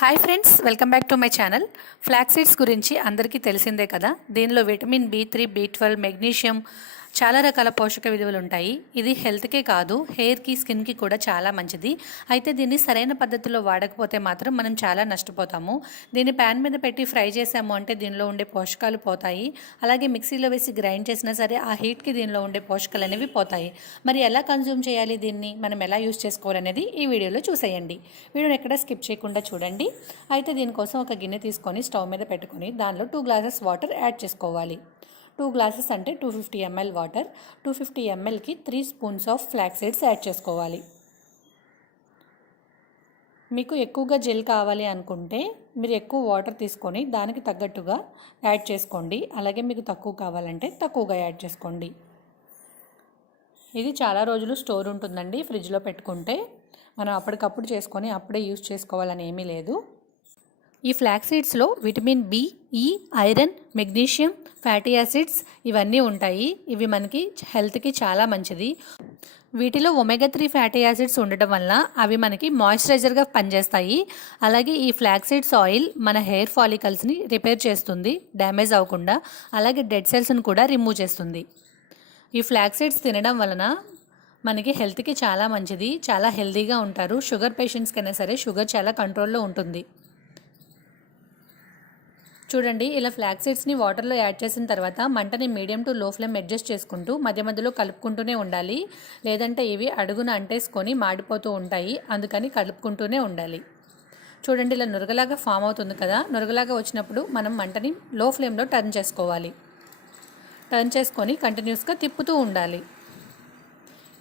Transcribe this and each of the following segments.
Hi friends, welcome back to my channel. Flax seeds గురించి అందరికీ తెలిసిందే కదా. దీనిలో విటమిన్ B3, B12, మెగ్నీషియం, చాలా రకాల పోషక విలువలు ఉంటాయి. ఇది హెల్త్కే కాదు, హెయిర్కి, స్కిన్కి కూడా చాలా మంచిది. అయితే దీన్ని సరైన పద్ధతిలో వాడకపోతే మాత్రం మనం చాలా నష్టపోతాము. దీన్ని ప్యాన్ మీద పెట్టి ఫ్రై చేసాము అంటే దీనిలో ఉండే పోషకాలు పోతాయి. అలాగే మిక్సీలో వేసి గ్రైండ్ చేసినా సరే ఆ హీట్కి దీనిలో ఉండే పోషకాలు అనేవి పోతాయి. మరి ఎలా కన్జ్యూమ్ చేయాలి, దీన్ని మనం ఎలా యూస్ చేసుకోవాలనేది ఈ వీడియోలో చూసేయండి. వీడియోని ఎక్కడ స్కిప్ చేయకుండా చూడండి. అయితే దీనికోసం ఒక గిన్నె తీసుకొని స్టవ్ మీద పెట్టుకొని దానిలో 2 గ్లాసెస్ వాటర్ యాడ్ చేసుకోవాలి. 2 గ్లాసెస్ అంటే 250 ml వాటర్. 250 mlకి 3 spoons of flax seeds add చేసుకోవాలి. మీకు ఎక్కువగా జెల్ కావాలి అనుకుంటే మీరు ఎక్కువ వాటర్ తీసుకొని దానికి తగ్గట్టుగా యాడ్ చేసుకోండి. అలాగే మీకు తక్కువ కావాలంటే తక్కువగా యాడ్ చేసుకోండి. ఇది చాలా రోజులు స్టోర్ ఉంటుందండి. ఫ్రిడ్జ్లో పెట్టుకుంటే మనం అప్పటికప్పుడు చేసుకొని అప్పుడే యూజ్ చేసుకోవాలని ఏమీ లేదు. ఈ ఫ్లాక్ సీడ్స్లో vitamin B, E, iron, magnesium, fatty acids ఇవన్నీ ఉంటాయి. ఇవి మనకి హెల్త్కి చాలా మంచిది. వీటిలో ఒమేగా 3 ఫ్యాటీ యాసిడ్స్ ఉండటం వల్ల అవి మనకి మాయిశ్చరైజర్గా పనిచేస్తాయి. అలాగే ఈ ఫ్లాక్ సీడ్స్ ఆయిల్ మన హెయిర్ ఫాలికల్స్ని రిపేర్ చేస్తుంది, డ్యామేజ్ అవ్వకుండా. అలాగే డెడ్ సెల్స్ని కూడా రిమూవ్ చేస్తుంది. ఈ ఫ్లాక్ సీడ్స్ తినడం వలన మనకి హెల్త్కి చాలా మంచిది. చాలా హెల్తీగా ఉంటారు. షుగర్ పేషెంట్స్కి అయినా సరే షుగర్ చాలా కంట్రోల్లో ఉంటుంది. చూడండి, ఇలా ఫ్లాక్ సీడ్స్ని వాటర్లో యాడ్ చేసిన తర్వాత మంటని మీడియం టు లో ఫ్లేమ్ అడ్జస్ట్ చేసుకుంటూ మధ్య మధ్యలో కలుపుకుంటూనే ఉండాలి. లేదంటే ఇవి అడుగున అంటేసుకొని మాడిపోతూ ఉంటాయి. అందుకని కలుపుకుంటూనే ఉండాలి. చూడండి, ఇలా నురగలాగా ఫామ్ అవుతుంది కదా. నురగలాగా వచ్చినప్పుడు మనం మంటని లో ఫ్లేమ్లో టర్న్ చేసుకోవాలి. టర్న్ చేసుకొని కంటిన్యూస్గా తిప్పుతూ ఉండాలి.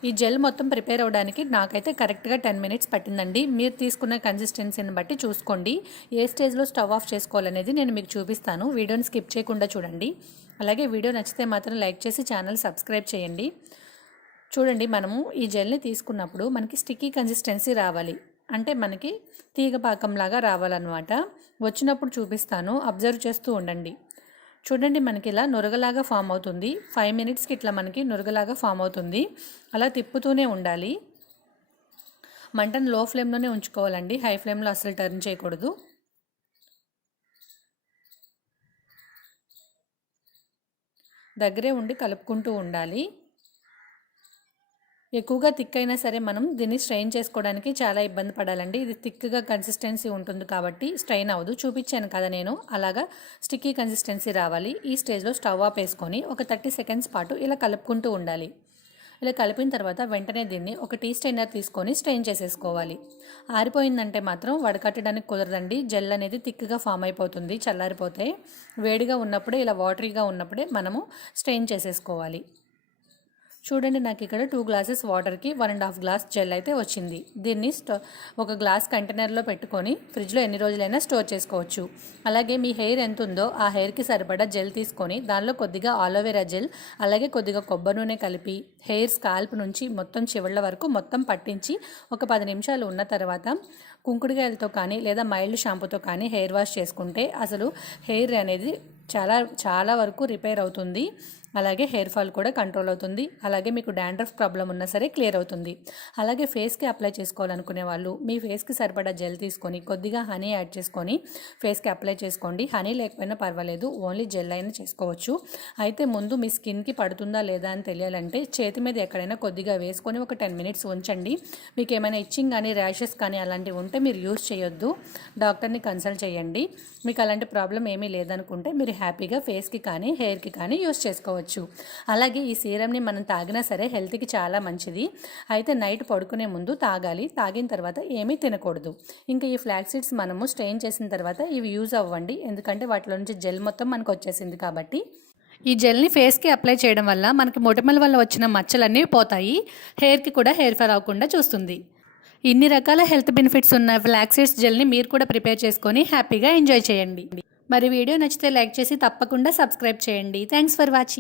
ఈ జెల్ మొత్తం ప్రిపేర్ అవ్వడానికి నాకైతే కరెక్ట్గా 10 మినిట్స్ పట్టిందండి. మీరు తీసుకున్న కన్సిస్టెన్సీని బట్టి చూసుకోండి. ఏ స్టేజ్లో స్టవ్ ఆఫ్ చేసుకోవాలనేది నేను మీకు చూపిస్తాను. వీడియోని స్కిప్ చేయకుండా చూడండి. అలాగే వీడియో నచ్చితే మాత్రం లైక్ చేసి ఛానల్ సబ్స్క్రైబ్ చేయండి. చూడండి, మనము ఈ జెల్ని తీసుకున్నప్పుడు మనకి స్టిక్కీ కన్సిస్టెన్సీ రావాలి. అంటే మనకి తీగ పాకంలాగా రావాలన్నమాట. వచ్చినప్పుడు చూపిస్తాను, అబ్జర్వ్ చేస్తూ ఉండండి. చూడండి, మనకి ఇలా నురగలాగా ఫామ్ అవుతుంది. 5 మినిట్స్కి ఇట్లా మనకి నురగలాగా ఫామ్ అవుతుంది. అలా తిప్పుతూనే ఉండాలి. మంటను లో ఫ్లేమ్లోనే ఉంచుకోవాలండి. హై ఫ్లేమ్లో అసలు టర్న్ చేయకూడదు. దగ్గరే ఉండి కలుపుకుంటూ ఉండాలి. ఎక్కువగా థిక్ అయినా సరే మనం దీన్ని స్ట్రెయిన్ చేసుకోవడానికి చాలా ఇబ్బంది పడాలండి. ఇది థిక్గా కన్సిస్టెన్సీ ఉంటుంది కాబట్టి స్ట్రెయిన్ అవ్వదు. చూపించాను కదా నేను, అలాగా స్టిక్కీ కన్సిస్టెన్సీ రావాలి. ఈ స్టేజ్లో స్టవ్ ఆఫ్ వేసుకొని ఒక 30 సెకండ్స్ పాటు ఇలా కలుపుకుంటూ ఉండాలి. ఇలా కలిపిన తర్వాత వెంటనే దీన్ని ఒక టీ స్ట్రైనర్ తీసుకొని స్ట్రెయిన్ చేసేసుకోవాలి. ఆరిపోయిందంటే మాత్రం వడకట్టడానికి కుదరదండి. జెల్ అనేది థిక్గా ఫామ్ అయిపోతుంది చల్లారిపోతే. వేడిగా ఉన్నప్పుడే, ఇలా వాటరీగా ఉన్నప్పుడే మనము స్ట్రెయిన్ చేసేసుకోవాలి. చూడండి, నాకు ఇక్కడ 2 గ్లాసెస్ వాటర్కి 1.5 గ్లాస్ జెల్ అయితే వచ్చింది. దీన్ని ఒక గ్లాస్ కంటైనర్లో పెట్టుకొని ఫ్రిడ్జ్లో ఎన్ని రోజులైనా స్టోర్ చేసుకోవచ్చు. అలాగే మీ హెయిర్ ఎంత ఉందో ఆ హెయిర్కి సరిపడా జెల్ తీసుకొని దానిలో కొద్దిగా ఆలోవెరా జెల్, అలాగే కొద్దిగా కొబ్బరి నూనె కలిపి హెయిర్ స్కాల్ప్ నుంచి మొత్తం చివళ్ళ వరకు మొత్తం పట్టించి ఒక 10 నిమిషాలు ఉన్న తర్వాత కుంకుడుకాయలతో కానీ లేదా మైల్డ్ షాంపూతో కానీ హెయిర్ వాష్ చేసుకుంటే అసలు హెయిర్ అనేది చాలా చాలా వరకు రిపేర్ అవుతుంది. అలాగే హెయిర్ ఫాల్ కూడా కంట్రోల్ అవుతుంది. అలాగే మీకు డాండ్రఫ్ ప్రాబ్లం ఉన్నా సరే క్లియర్ అవుతుంది. అలాగే ఫేస్కి అప్లై చేసుకోవాలనుకునే వాళ్ళు మీ ఫేస్కి సరిపడా జెల్ తీసుకొని కొద్దిగా హనీ యాడ్ చేసుకొని ఫేస్కి అప్లై చేసుకోండి. హనీ లేకపోయినా పర్వాలేదు, ఓన్లీ జెల్ అయినా చేసుకోవచ్చు. అయితే ముందు మీ స్కిన్కి పడుతుందా లేదా అని తెలియాలంటే చేతి మీద ఎక్కడైనా కొద్దిగా వేసుకొని ఒక 10 మినిట్స్ ఉంచండి. మీకు ఏమైనా ఇచ్చింగ్ కానీ ర్యాషెస్ కానీ అలాంటివి ఉంటే మీరు యూజ్ చేయొద్దు. డాక్టర్ని కన్సల్ట్ చేయండి. మీకు అలాంటి ప్రాబ్లం ఏమీ లేదనుకుంటే మీరు హ్యాపీగా ఫేస్కి కానీ హెయిర్కి కానీ యూజ్ చేసుకోవచ్చు. అలాగే ఈ సీరంని మనం తాగినా సరే హెల్త్కి చాలా మంచిది. అయితే నైట్ పడుకునే ముందు తాగాలి. తాగిన తర్వాత ఏమీ తినకూడదు. ఇంకా ఈ ఫ్లాక్ సీడ్స్ మనము స్ట్రెయిన్ చేసిన తర్వాత ఇవి యూజ్ అవ్వండి. ఎందుకంటే వాటిలో నుంచి జెల్ మొత్తం మనకు వచ్చేసింది కాబట్టి. ఈ జెల్ని ఫేస్కి అప్లై చేయడం వల్ల మనకి మొటిమల వల్ల వచ్చిన మచ్చలన్నీ పోతాయి. హెయిర్కి కూడా హెయిర్ ఫాల్ అవ్వకుండా చూస్తుంది. ఇన్ని రకాల హెల్త్ బెనిఫిట్స్ ఉన్న ఫ్లాక్ సీడ్స్ జెల్ని మీరు కూడా ప్రిపేర్ చేసుకొని హ్యాపీగా ఎంజాయ్ చేయండి. మరి వీడియో నచ్చితే లైక్ చేసి తప్పకుండా సబ్స్క్రైబ్ చేయండి. Thanks for watching.